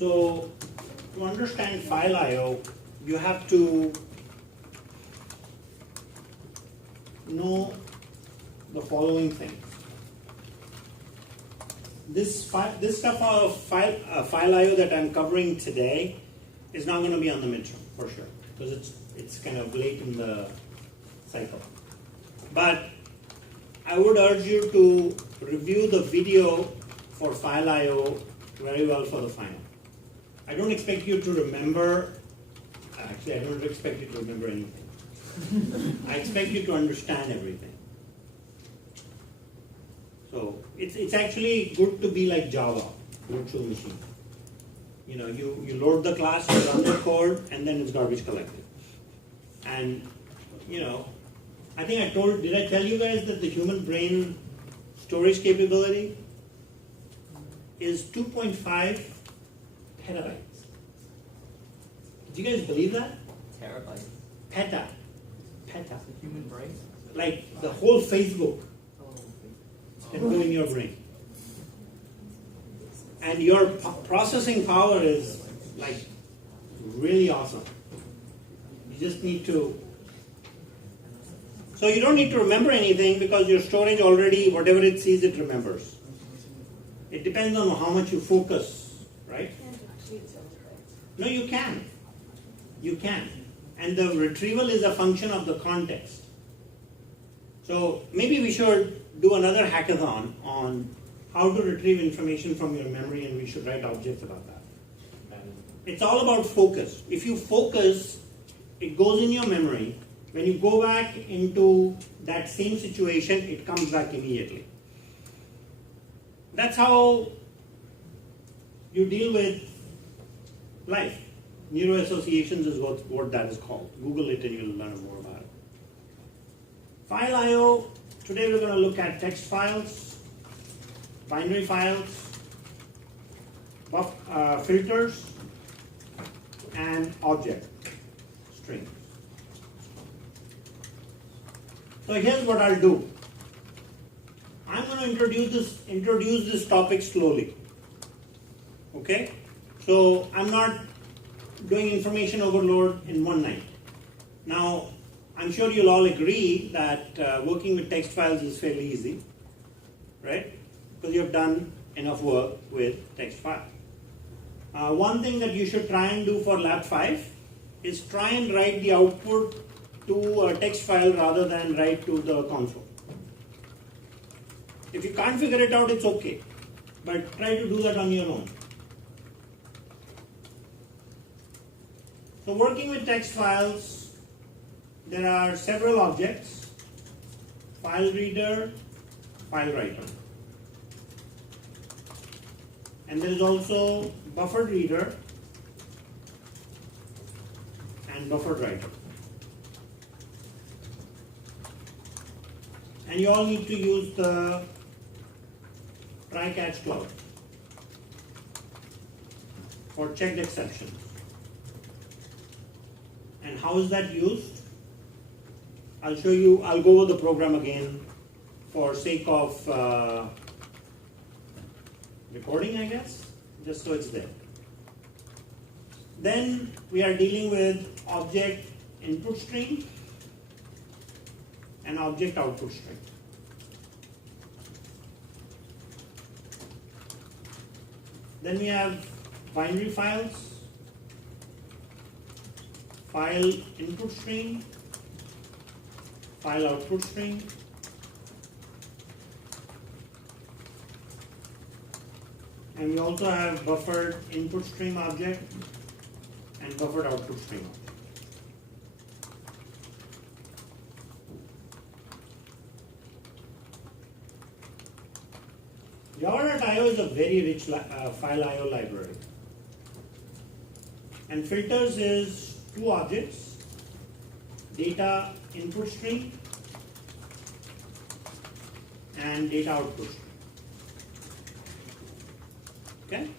So to understand file I/O, you have to know the following things. This stuff of file I/O that I'm covering today is not going to be on the midterm for sure, because it's kind of late in the cycle. But I would urge you to review the video for file I/O very well for the final. I don't expect you to remember, actually I don't expect you to remember anything. I expect you to understand everything. So it's actually good to be like Java, virtual machine. You know, you load the class, you run the code, and then it's garbage collected. And you know, I think did I tell you guys that the human brain storage capability is 2.5 petabytes. Do you guys believe that? Terabyte. Peta. The human brain? Like the whole Facebook can go in your brain. And your processing power is like really awesome. You just need to. So you don't need to remember anything because your storage already, whatever it sees, it remembers. It depends on how much you focus, right? No, you can. You can. And the retrieval is a function of the context. So maybe we should do another hackathon on how to retrieve information from your memory, and we should write objects about that. It's all about focus. If you focus, it goes in your memory. When you go back into that same situation, it comes back immediately. That's how you deal with life. Neuroassociations is what that is called. Google it and you'll learn more about it. File I/O, today we're going to look at text files, binary files, filters, and object strings. So here's what I'll do. I'm going to introduce this topic slowly. Okay? So I'm not doing information overload in one night. Now, I'm sure you'll all agree that working with text files is fairly easy, right? Because you've done enough work with text files. One thing that you should try and do for lab 5 is try and write the output to a text file rather than write to the console. If you can't figure it out, it's okay, but try to do that on your own. So working with text files, there are several objects: file reader, file writer. And there is also buffered reader and buffered writer. And you all need to use the try-catch clause for checked exceptions. And how is that used? I'll show you, I'll go over the program again for sake of recording, I guess, just so it's there. Then we are dealing with object input string and object output string. Then we have binary files, file input string, file output string, and we also have buffered input stream object and buffered output stream object. Java.io is a very rich file I/O library. And filters is two objects: data input string and data output string. Okay?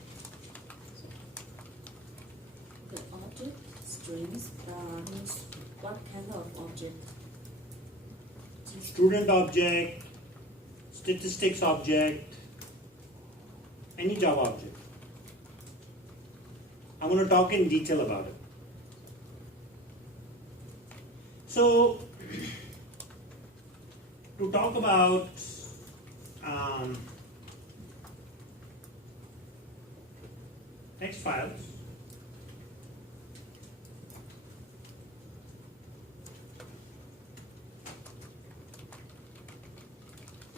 The object strings means what kind of object? Student object, statistics object, any Java object. I'm going to talk in detail about it. So, to talk about text files,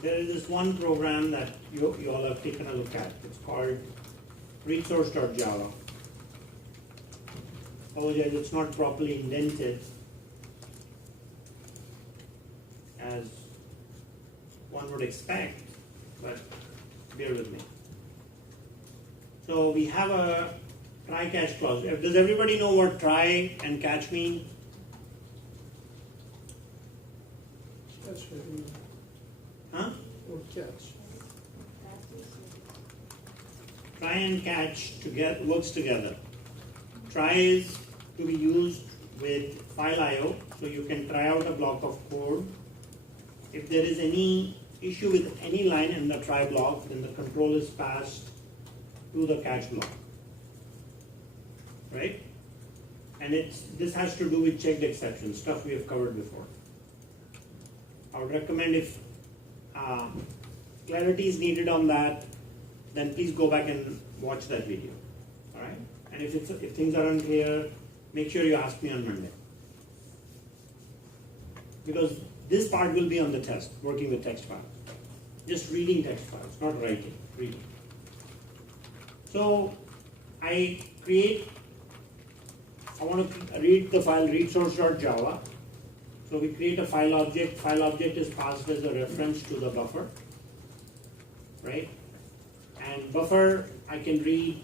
there is this one program that you all have taken a look at. It's called readsource.java. Apologize, it's not properly indented as one would expect, but bear with me. So we have a try catch clause. Does everybody know what try and catch mean? Catch maybe. Huh? Or catch. Try and catch works together. Try is to be used with file IO, so you can try out a block of code. If there is any issue with any line in the try block, then the control is passed to the catch block, right? And this has to do with checked exceptions, stuff we have covered before. I would recommend if clarity is needed on that, then please go back and watch that video, all right? And if things are unclear, make sure you ask me on Monday. Because this part will be on the test, working with text files. Just reading text files, not writing, reading. So I want to read the file readsource.java. So we create a file object. File object is passed as a reference to the buffer, right? And buffer, I can read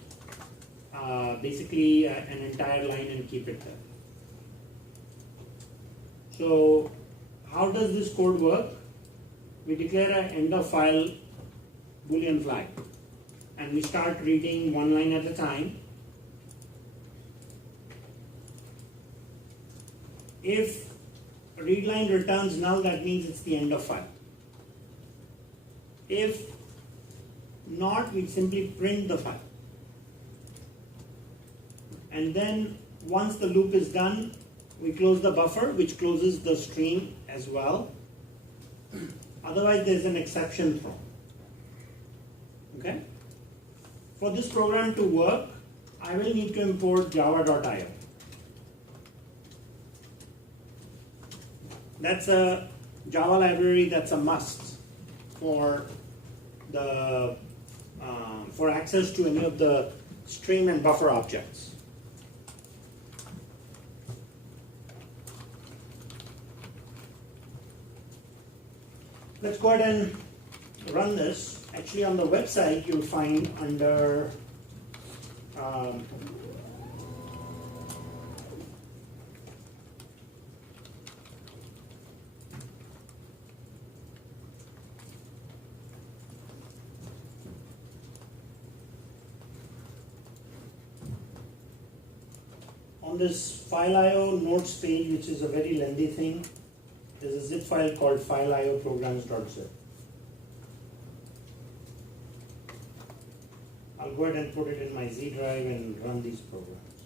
basically an entire line and keep it there. So how does this code work? We declare an end of file Boolean flag, and we start reading one line at a time. If read line returns null, that means it's the end of file. If not, we simply print the file. And then once the loop is done, we close the buffer, which closes the stream as well. Otherwise, there's an exception thrown. Okay? For this program to work, I will need to import java.io. That's a Java library that's a must for the for access to any of the stream and buffer objects. Let's go ahead and run this. Actually, on the website, you'll find under on this file IO notes page, which is a very lengthy thing, there's a zip file called fileioprograms.zip. I'll go ahead and put it in my Z drive and run these programs.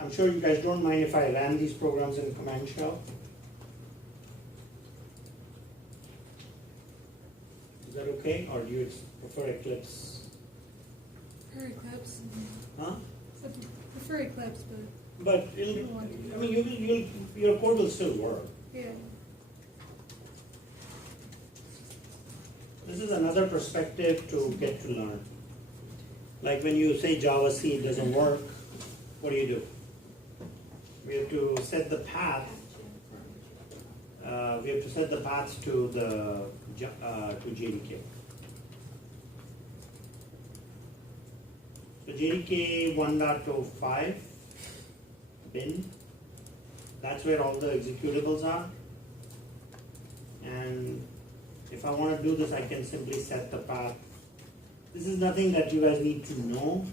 I'm sure you guys don't mind if I ran these programs in command shell. Is that okay, or do you prefer Eclipse? Prefer Eclipse. Huh? Prefer Eclipse, But I mean, your code will still work. yeah. This is another perspective to get to learn. Like when you say Java C doesn't work, what do? We have to set the path. We have to set the paths to the to JDK. So JDK 1.05 bin. That's where all the executables are. And if I want to do this, I can simply set the path. This is nothing that you guys need to know,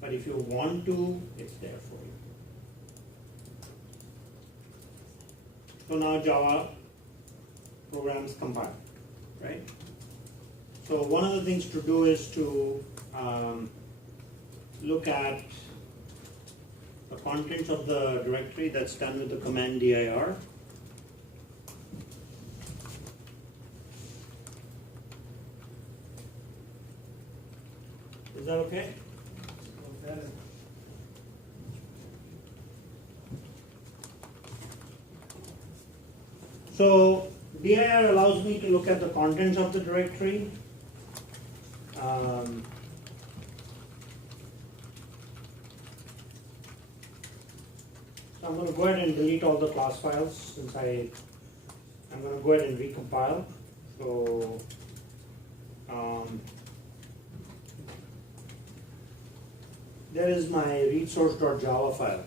but if you want to, it's there for you. So now Java programs compile, right? So one of the things to do is to look at the contents of the directory. That's done with the command dir. Is that okay? So dir allows me to look at the contents of the directory. So I'm going to go ahead and delete all the class files since I'm going to go ahead and recompile. So there is my readsource.java file.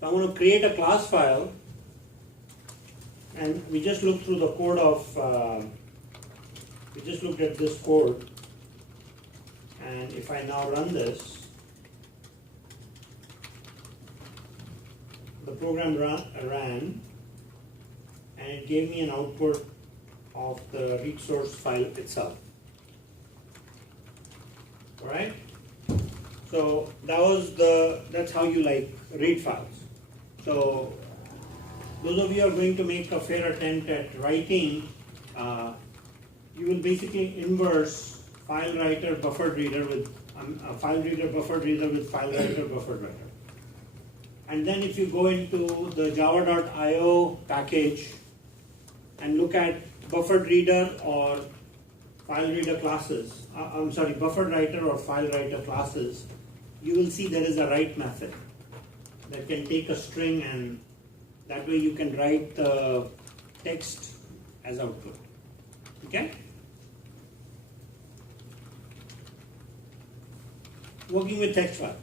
So I'm going to create a class file, and we just looked through the code of, we just looked at this code, and if I now run this, the program ran, and it gave me an output of the read source file itself. All right? So that's how you read files. So those of you who are going to make a fair attempt at writing, you will basically inverse file writer buffered reader with file reader buffered reader with file writer buffered writer. And then if you go into the java.io package and look at buffered reader or file reader classes, buffered writer or file writer classes, you will see there is a write method that can take a string, and that way you can write the text as output. Okay? Working with text files.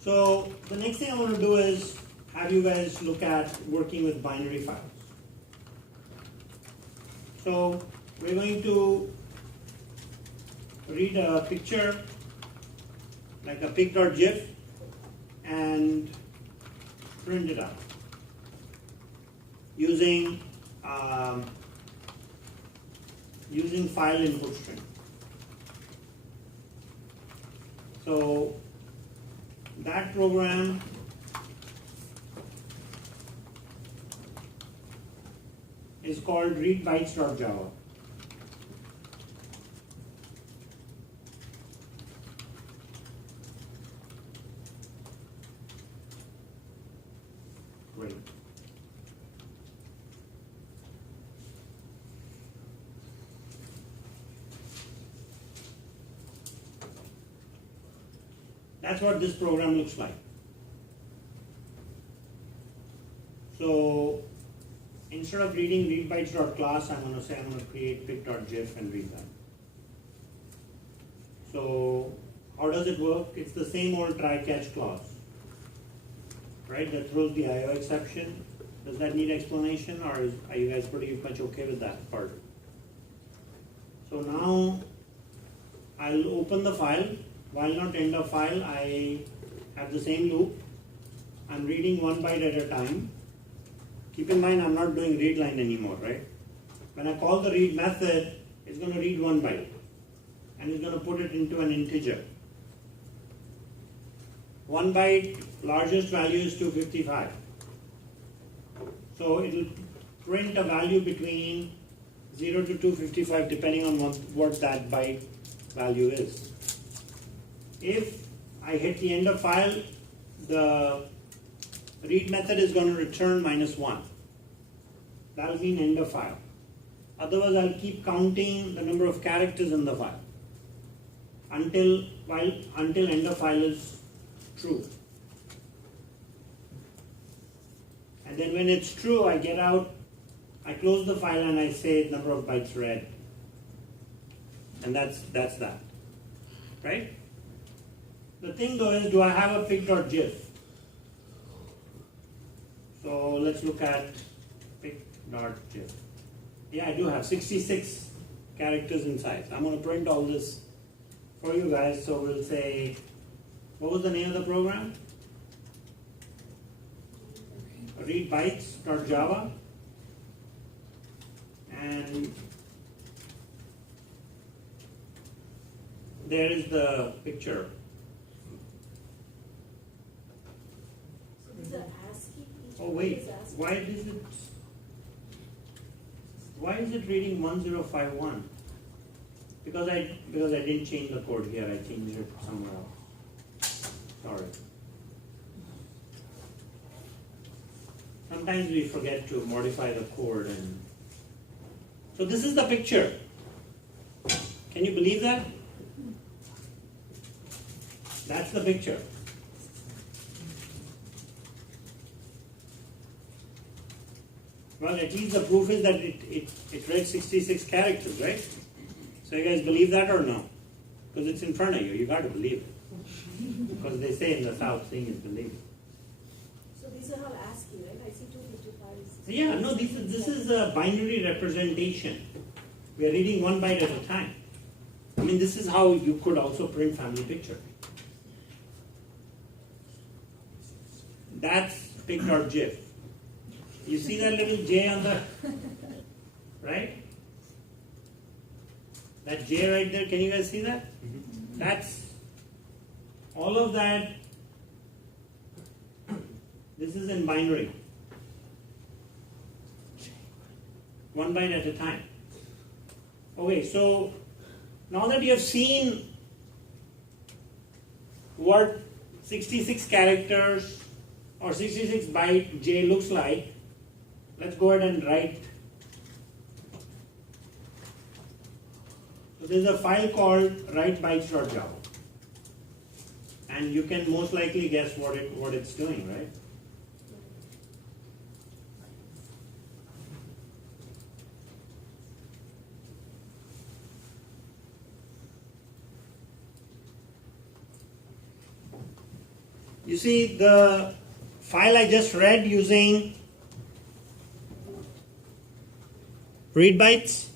So the next thing I want to do is have you guys look at working with binary files. So we're going to read a picture like a pic.gif and print it out using file input string. So that program is called readbytes.java. Great. That's what this program looks like. So instead of reading readbytes.class, I'm going to say I'm going to create pic.gif and read that. So how does it work? It's the same old try-catch clause, right? That throws the IO exception. Does that need explanation, or are you guys pretty much okay with that part? So now I'll open the file. While not end of file, I have the same loop. I'm reading 1 byte at a time. Keep in mind, I'm not doing read line anymore, right? When I call the read method, it's going to read 1 byte, and it's going to put it into an integer. 1 byte largest value is 255. So it will print a value between 0 to 255 depending on what that byte value is. If I hit the end of file, the read method is going to return -1. That will mean end of file. Otherwise, I'll keep counting the number of characters in the file until end of file is true. And then when it's true, I get out, I close the file, and I say number of bytes read. And that's that, right? The thing though is, do I have a pic.gif? So let's look at pic.gif. Yeah, I do have 66 characters in size. I'm going to print all this for you guys. So we'll say, what was the name of the program? Readbytes.java. And there is the picture. So these are ASCII. Each Oh one wait, is ASCII. why is it reading 1051? Because I didn't change the code here, I changed it somewhere else. Sorry. Sometimes we forget to modify the code, and so this is the picture. Can you believe that? That's the picture. Well, at least the proof is that it read 66 characters, right? So you guys believe that or no? Because it's in front of you, you got to believe it. Because they say in the South, seeing is believing. So these are all ASCII, right? I see 255 is. Yeah, no, this is a binary representation. We are reading one byte at a time. I mean, this is how you could also print family picture. That's pig.gif. You see that little J on the right? That J right there, can you guys see that? That's all of that. This is in binary. One byte at a time. Okay, so now that you have seen what 66 characters or 66 byte J looks like, let's go ahead and write. So there's a file called writebytes.java, and you can most likely guess what it's doing, right? You see the file I just read using read bytes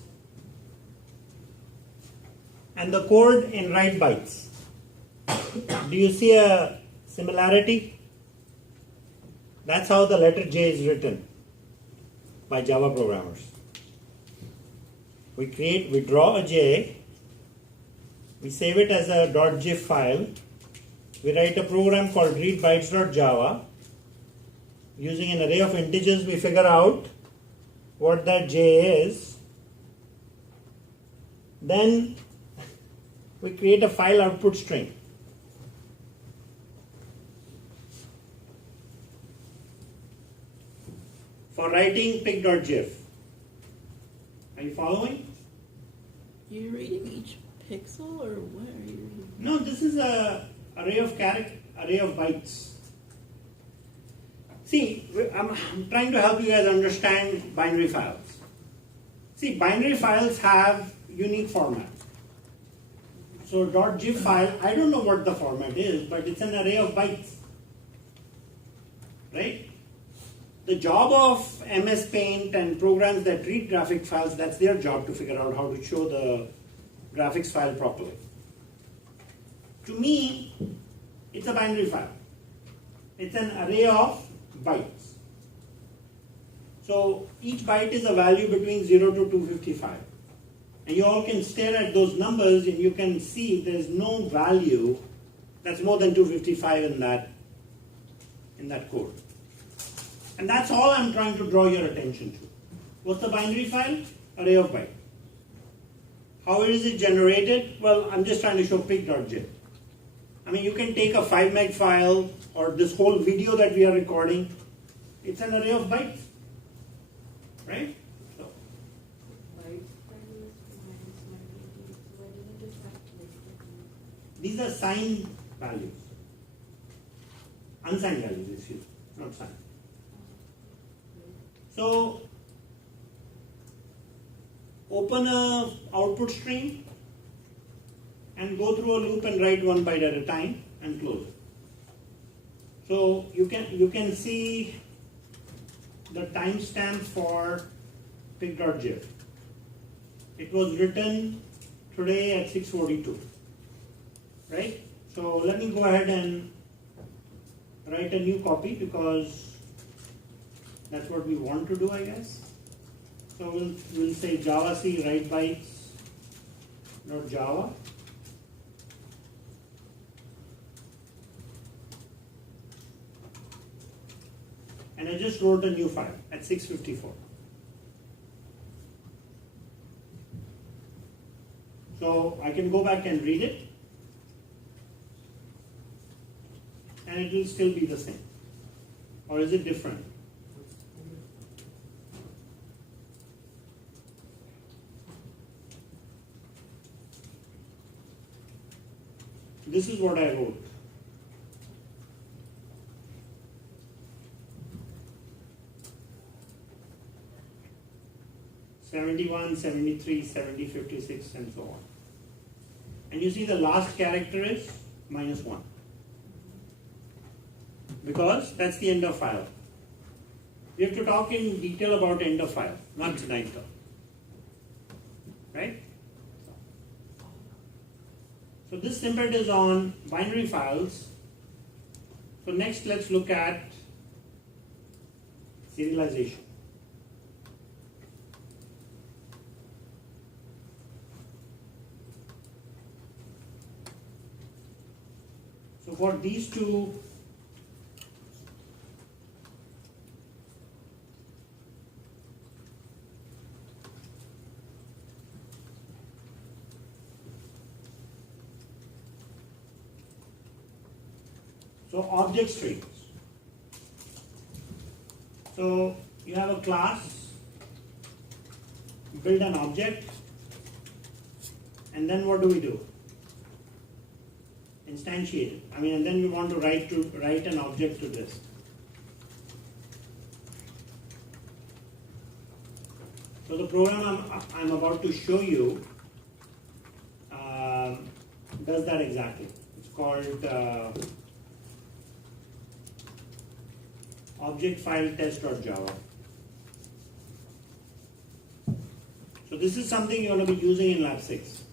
and the code in write bytes. Do you see a similarity? That's how the letter J is written by Java programmers. We draw a J, we save it as a .gif file, we write a program called readbytes.java. Using an array of integers, we figure out what that J is. Then we create a file output string. For writing pig.gif. Are you following? You're reading each pixel, or what are you reading? No, this is a array of bytes. See, I'm trying to help you guys understand binary files. See, binary files have unique format. So .gif file, I don't know what the format is, but it's an array of bytes. Right? The job of MS Paint and programs that read graphic files, that's their job to figure out how to show the graphics file properly. To me, it's a binary file. It's an array of bytes. So each byte is a value between 0 to 255. And you all can stare at those numbers and you can see there's no value that's more than 255 in that code. And that's all I'm trying to draw your attention to. What's the binary file? Array of bytes. How is it generated? Well, I'm just trying to show pig.gif. I mean, you can take a 5 meg file or this whole video that we are recording. It's an array of bytes, right? So, these are signed values. Unsigned values, excuse me, not signed. So, open a output stream and go through a loop and write one byte at a time and close it. So you can see the timestamp for pig.gif. It was written today at 6:42, right? So let me go ahead and write a new copy because that's what we want to do, I guess. So we'll say javac write bytes.java. and I just wrote a new file at 6:54. So I can go back and read it, and it will still be the same. Or is it different? This is what I wrote. '71, '73, '70, '56, and so on. And you see the last character is -1. Because that's the end of file. We have to talk in detail about end of file, not tonight though. Right? So this snippet is on binary files. So next let's look at serialization. So for these two object streams. So you have a class, build an object, and then what do? Instantiate it. And then we want to write an object to this. So the program I'm about to show you does that exactly. It's called object file test.java. So this is something you're going to be using in lab 6.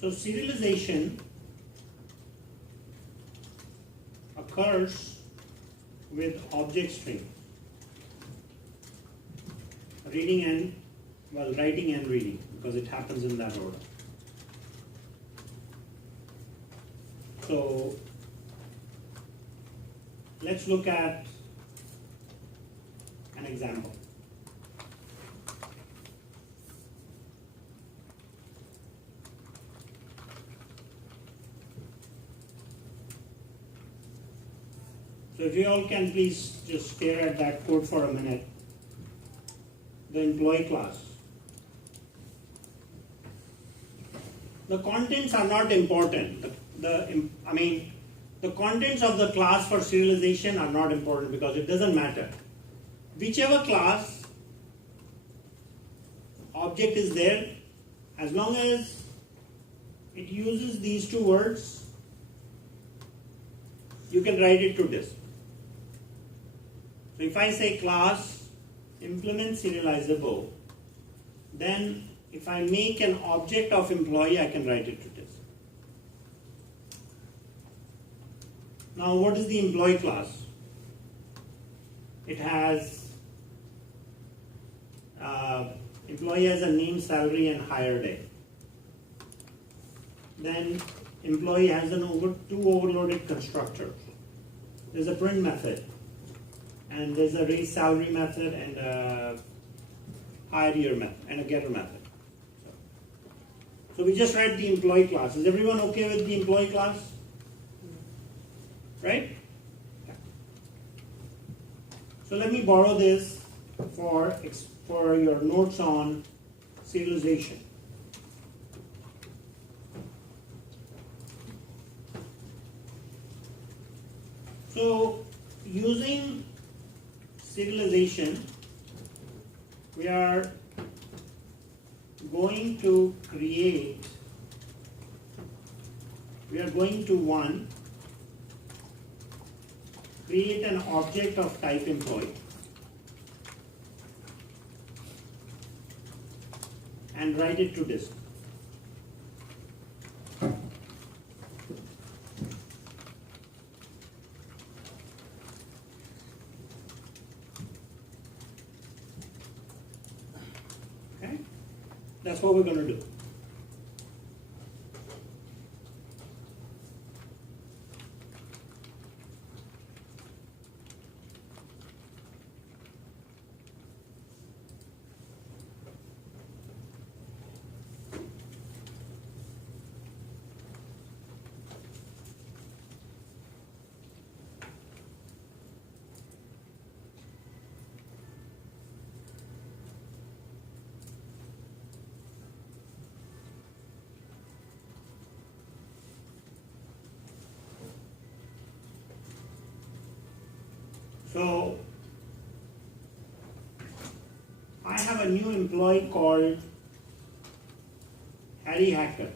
So serialization occurs with object streams, writing and reading, because it happens in that order. So let's look at an example. So if you all can please just stare at that code for a minute. The employee class. The contents are not important. The contents of the class for serialization are not important because it doesn't matter. Whichever class object is there, as long as it uses these two words, you can write it to disk. So if I say class implement serializable, then if I make an object of employee, I can write it to disk. Now what is the employee class? It has employee has a name, salary, and hire day. Then employee has two overloaded constructors. There's a print method, and there's a raise salary method, and a hire year method, and a getter method. So we just write the employee class. Is everyone okay with the employee class? Right? So let me borrow this for your notes on serialization. So using serialization, we are going to create, create an object of type employee. and write it to disk. Okay? That's what we're going to do. So I have a new employee called Harry Hacker.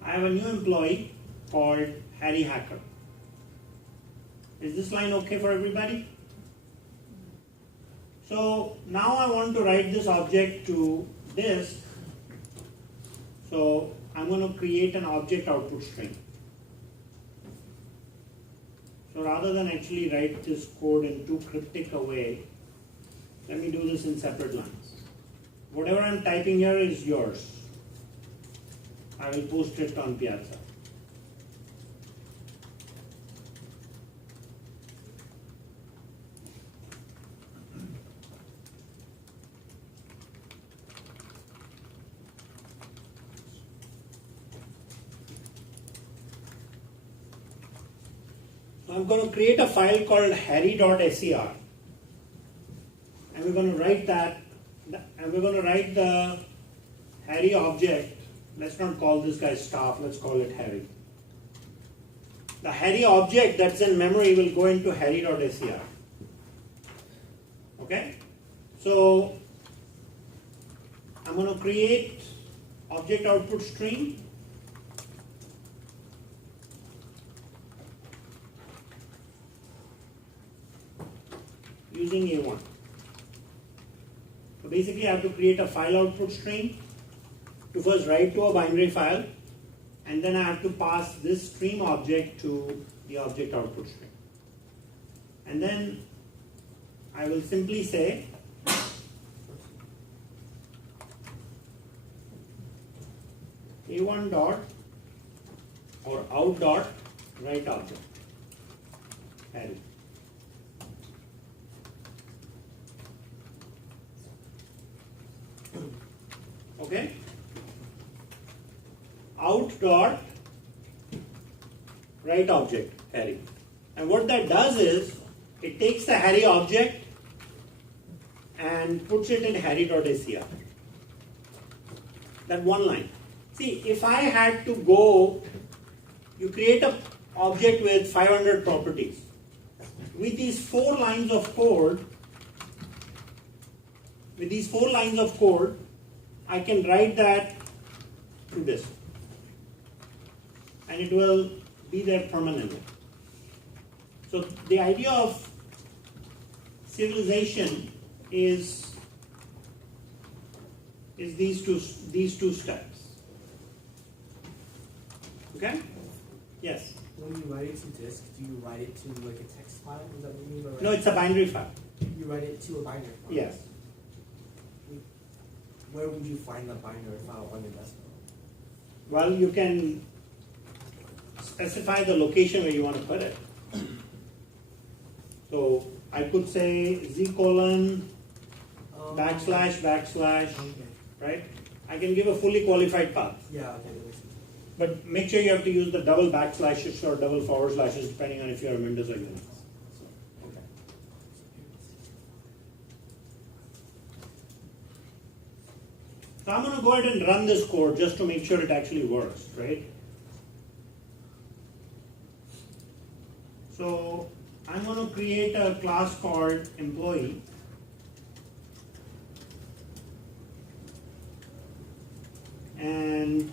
I have a new employee called Harry Hacker. Is this line okay for everybody? So now I want to write this object to disk. So I'm going to create an object output string. So rather than actually write this code in too cryptic a way, let me do this in separate lines. Whatever I'm typing here is yours. I will post it on Piazza. I'm going to create a file called harry.ser, and we're going to write that, and we're going to write the Harry object. Let's not call this guy staff, let's call it Harry. The Harry object that's in memory will go into harry.ser. Okay? So I'm going to create object output string. Using A1. So basically I have to create a file output string to first write to a binary file, and then I have to pass this stream object to the object output string. And then I will simply say A1 dot or out dot write object Harry. Okay? Out dot write object Harry. And what that does is it takes the Harry object and puts it in harry.ser. That one line. See, if I had to go, you create an object with 500 properties. With these 4 lines of code, I can write that to disk, and it will be there permanently. So the idea of serialization is these two steps. Okay? Yes. When you write it to disk, do you write it to like a text file? Is that what you mean by No, it's a binary file. You write it to a binary file? Yes. Where would you find the binary file on your desktop? Well, you can specify the location where you want to put it. So I could say z colon backslash, Okay. right? I can give a fully qualified path. Yeah, okay, that makes sense. But make sure you have to use the double backslashes or double forward slashes depending on if you're Windows or Unix. Okay. So I'm going to go ahead and run this code just to make sure it actually works, right? So I'm going to create a class called employee. And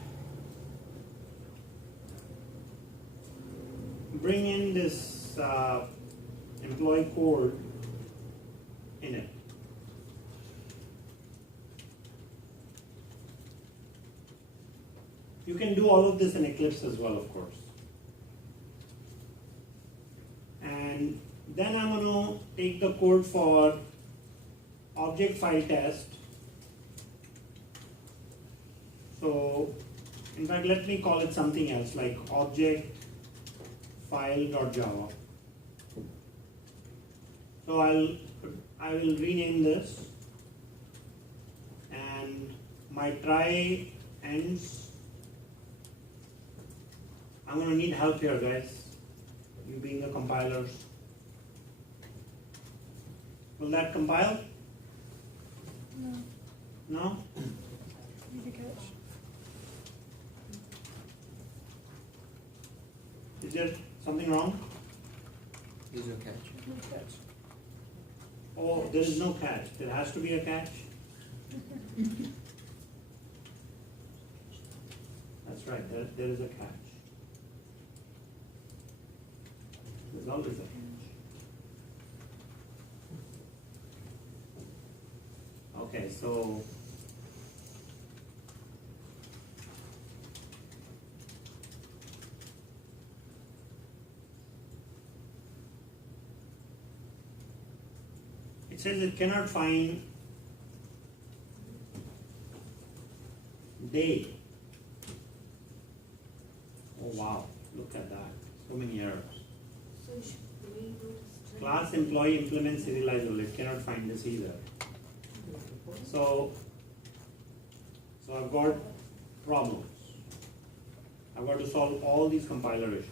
bring in this employee code in it. You can do all of this in Eclipse as well, of course. And then I'm going to take the code for object file test. So, in fact, let me call it something else like object file.java. So I will rename this, and my try ends. I'm going to need help here, guys. You being the compilers. Will that compile? No. No? Need a catch. Is there something wrong? There's no catch. No catch. Oh, there is no catch. There has to be a catch. That's right, there is a catch. There's always a catch. Okay, so it says it cannot find day. Oh wow, look at that. So many errors. So should we go to string? Class employee implements serializable. It cannot find this either. So I've got problems. I've got to solve all these compiler issues.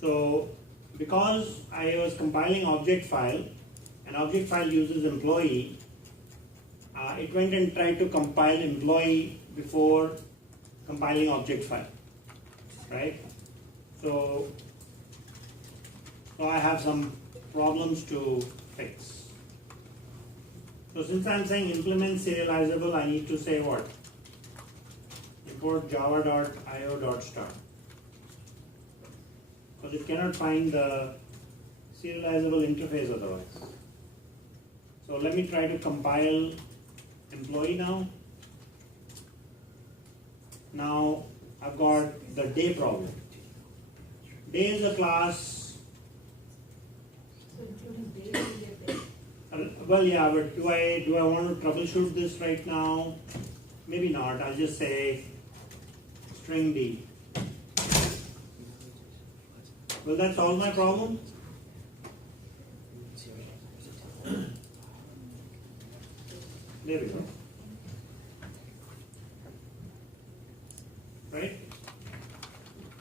So because I was compiling object file, and object file uses employee, it went and tried to compile employee before compiling object file, right? So I have some problems to fix. So since I'm saying implement serializable, I need to say what? Import java.io.start. Because it cannot find the serializable interface otherwise. So let me try to compile employee now. Now I've got the day problem. Day is a class. So including day, we get day. Well, yeah, but do I want to troubleshoot this right now? Maybe not. I'll just say string d. Will that solve my problem? There we go. Right?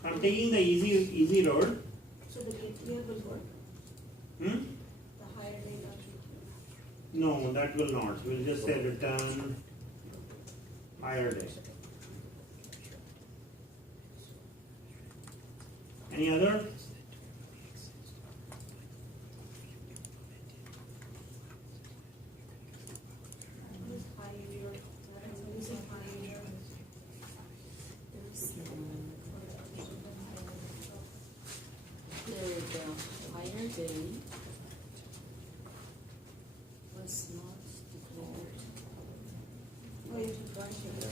I'm taking the easy road. So the get here will work, Hmm? the higher day that we No, that will not. We'll just say return higher day. Any other? use higher, using higher. There we go. Higher day was not declared. Oh, you took right here.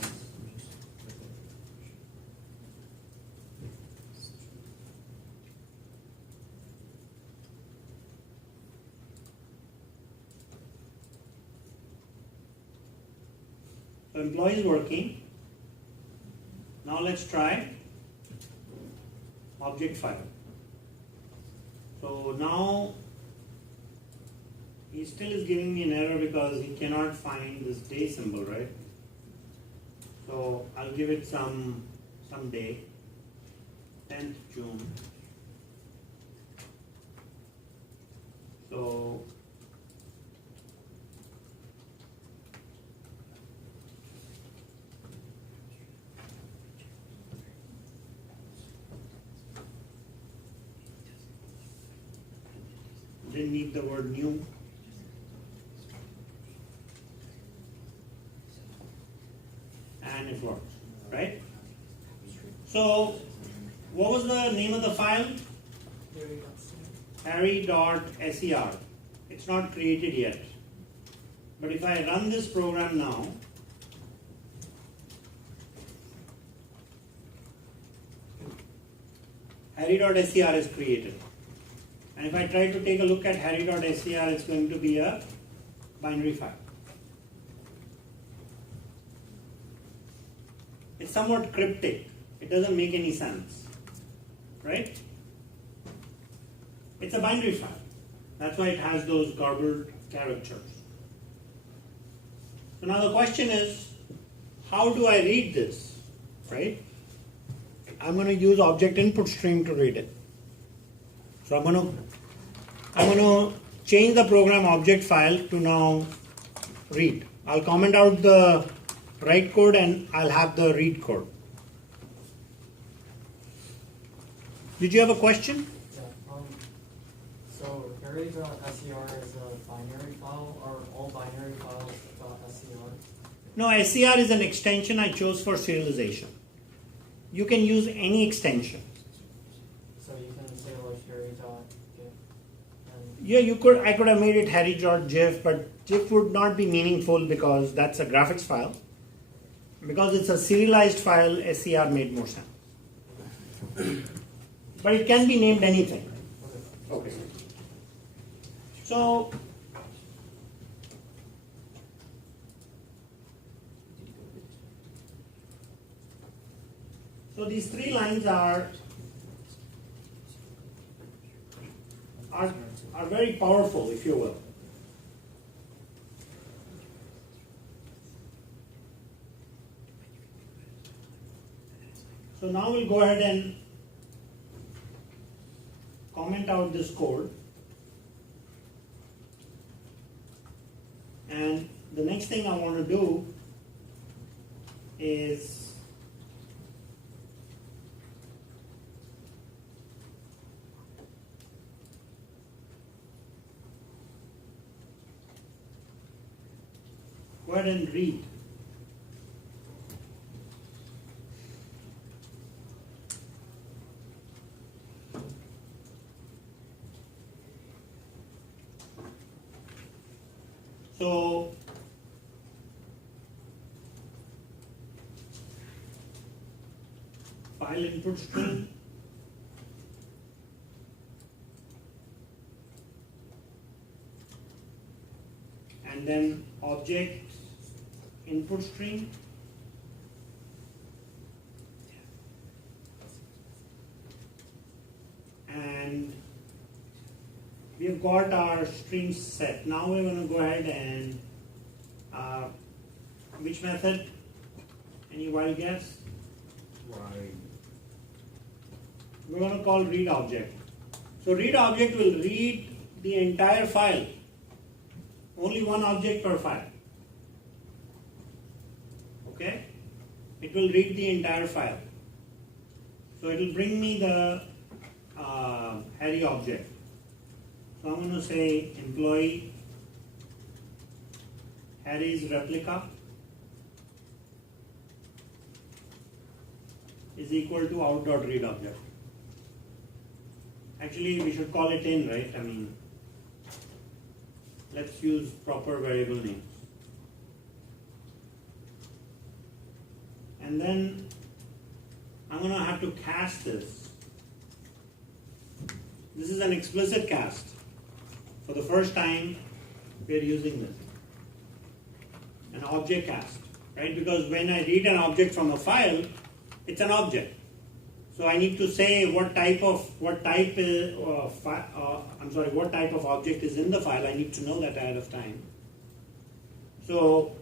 So employee is working. Now let's try object file. So now he still is giving me an error because he cannot find this day symbol, right? So I'll give it some day, 10th June. So didn't need the word new. And it works, right? So What was the name of the file? Harry.ser. It's not created yet. But if I run this program now, Harry.ser is created. And if I try to take a look at Harry.ser, it's going to be a binary file. It's somewhat cryptic. It doesn't make any sense, right? It's a binary file. That's why it has those garbled characters. So now the question is, how do I read this, right? I'm going to use object input stream to read it. So I'm going to change the program object file to now read. I'll comment out the write code and I'll have the read code. Did you have a question? Yeah. So Harry.ser is a binary file. Are all binary files .ser? No, SCR is an extension I chose for serialization. You can use any extension. So you can say like Harry.gif. Yeah, you could. I could have made it Harry.gif, but GIF would not be meaningful because that's a graphics file. Because it's a serialized file, SCR made more sense. But it can be named anything. Okay. So these three lines are very powerful, if you will. So now we'll go ahead and comment out this code. And the next thing I want to do is go ahead and read. So file input string, and then object input string, and we have got our streams set. Now we're going to go ahead and which method? Any wild guess? We're going to call read object. So read object will read the entire file. Only one object per file. Okay? It will read the entire file. So it will bring me the Harry object. So I'm going to say employee Harry's replica is equal to out.read object. Actually, we should call it in, right? I mean, let's use proper variable names. And then I'm going to have to cast this. This is an explicit cast. For the first time, we are using this. An object cast, right? Because when I read an object from a file, it's an object. So I need to say what type of object is in the file. I need to know that ahead of time. So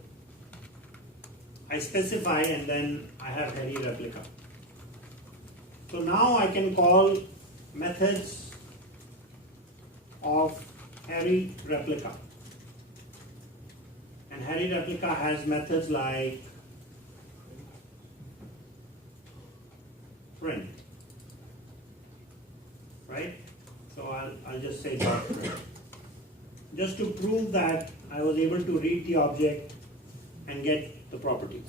I specify and then I have Harry replica. So now I can call methods of Harry replica. And Harry replica has methods like print, right? So I'll just say dot print. Just to prove that I was able to read the object and get the properties.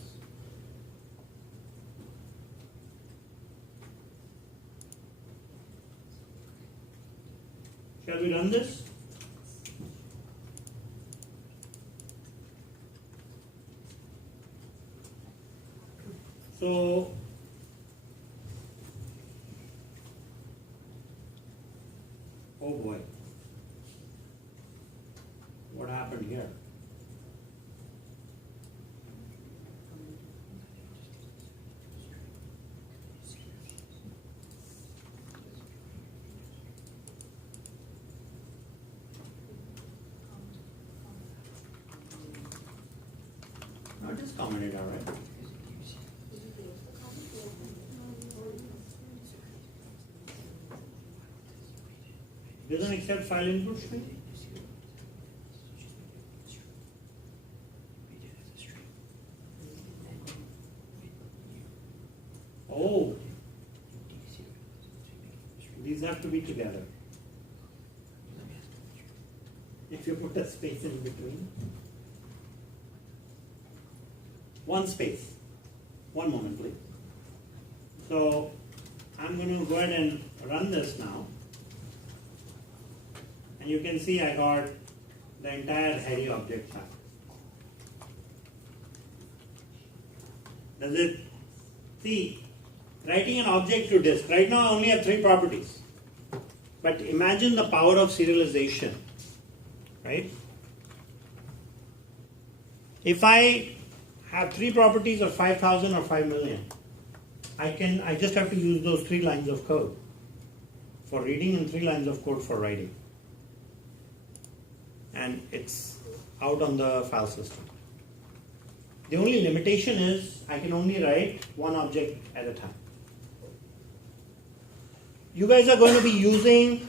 Shall we run this? So, oh boy, what happened here? Not just commented, all right. Doesn't accept file input string? Oh, these have to be together. If you put a space in between. One space. One moment, please. So I'm going to go ahead and run this now. And you can see I got the entire hairy object file. Does it? See, writing an object to disk. Right now I only have 3 properties. But imagine the power of serialization, right? If I have 3 properties of 5,000 or 5 million, I just have to use those 3 lines of code for reading and 3 lines of code for writing. And it's out on the file system. The only limitation is I can only write one object at a time. You guys are going to be using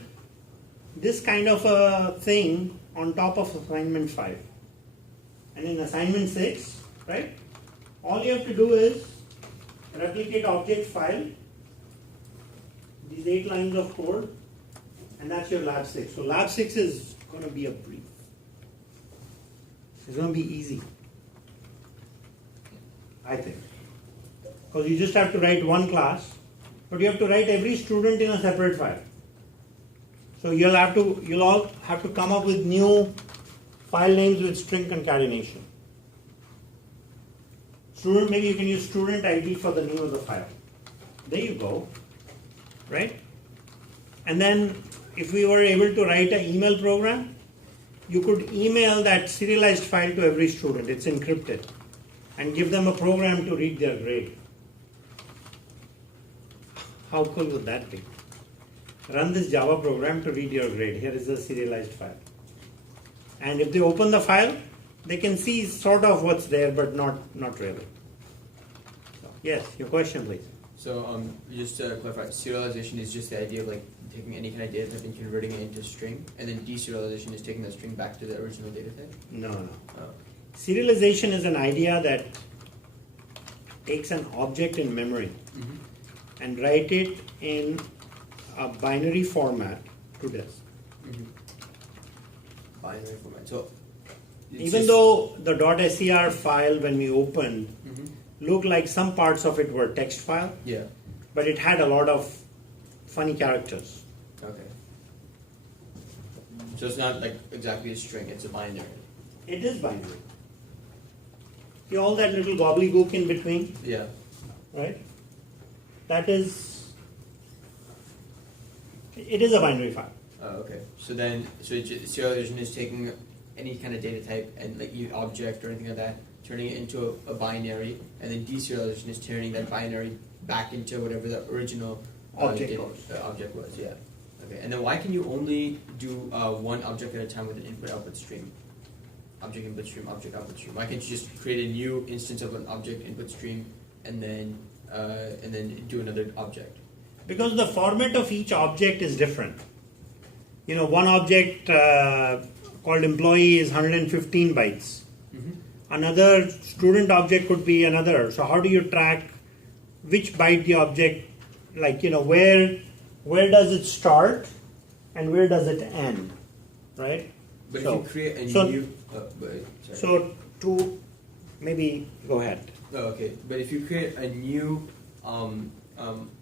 this kind of a thing on top of assignment 5. And in assignment 6, right? All you have to do is replicate object file, these 8 lines of code, and that's your lab 6. So lab 6 is going to be a brief. It's going to be easy, I think. Because you just have to write one class, but you have to write every student in a separate file. So you'll all have to come up with new file names with string concatenation. Student, maybe you can use student ID for the name of the file. There you go, right? And then if we were able to write an email program, you could email that serialized file to every student. It's encrypted. And give them a program to read their grade. How cool would that be? Run this Java program to read your grade. Here is a serialized file. And if they open the file, they can see sort of what's there, but not really. So, yes, your question, please. So just to clarify, serialization is just the idea of like taking any kind of data type and converting it into string, and then deserialization is taking that string back to the original data type? No. Oh. Serialization is an idea that takes an object in memory and write it in a binary format to disk. Binary format. So Even though the .ser file when we opened looked like some parts of it were text file, yeah. but it had a lot of funny characters. Okay. So it's not like exactly a string, it's a binary. It is binary. See all that little gobbledygook in between, Yeah. right? That is, it is a binary file. Oh, okay. So then, serialization is taking any kind of data type and like object or anything like that, turning it into a binary, and then deserialization is turning that binary back into whatever the original Object object was. Yeah. Okay. And then why can you only do one object at a time with an input-output stream? Object input stream, object output stream. Why can't you just create a new instance of an object input stream and then do another object? Because the format of each object is different. You know, one object called employee is 115 bytes. Another student object could be another. So how do you track which byte the object, like, you know, where does it start and where does it end, right? But So- if you create a so- new, sorry. So to maybe go ahead. Oh, okay. But if you create a new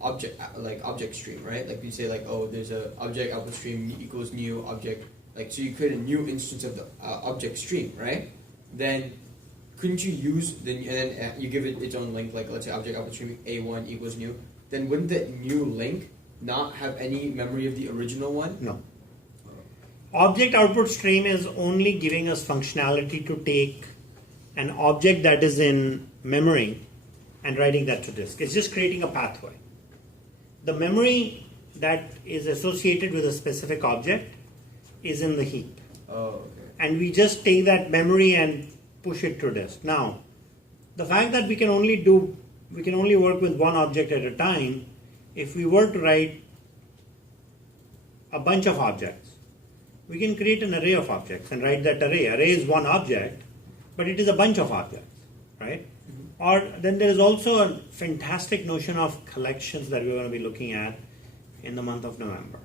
object stream, right? Like you say like, oh, there's a object output stream equals new object, like so you create a new instance of the object stream, right? Then couldn't you use and then you give it its own link, like let's say object output stream A1 equals new, then wouldn't that new link not have any memory of the original one? No. Object output stream is only giving us functionality to take an object that is in memory and writing that to disk. It's just creating a pathway. The memory that is associated with a specific object is in the heap. Oh, okay. And we just take that memory and push it to disk. Now, the fact that we can only work with one object at a time, if we were to write a bunch of objects, we can create an array of objects and write that array. Array is one object, but it is a bunch of objects, right? Mm-hmm. Or then there is also a fantastic notion of collections that we're going to be looking at in the month of November.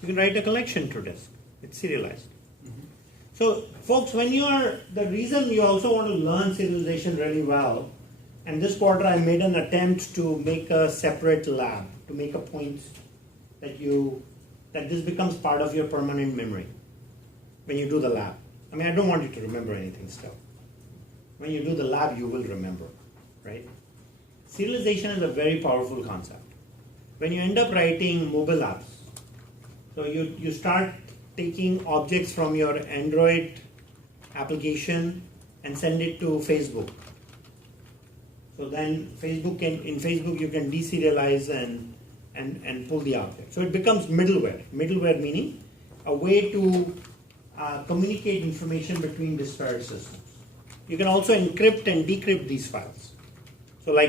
You can write a collection to disk. It's serialized. Mm-hmm. So, folks, the reason you also want to learn serialization really well, and this quarter I made an attempt to make a separate lab, to make a point that this becomes part of your permanent memory when you do the lab. I mean, I don't want you to remember anything still. When you do the lab, you will remember, right? Serialization is a very powerful concept. When you end up writing mobile apps, so you start taking objects from your Android application and send it to Facebook. So then in Facebook you can deserialize and pull the object. So it becomes middleware. Middleware meaning a way to communicate information between disparate systems. You can also encrypt and decrypt these files. So like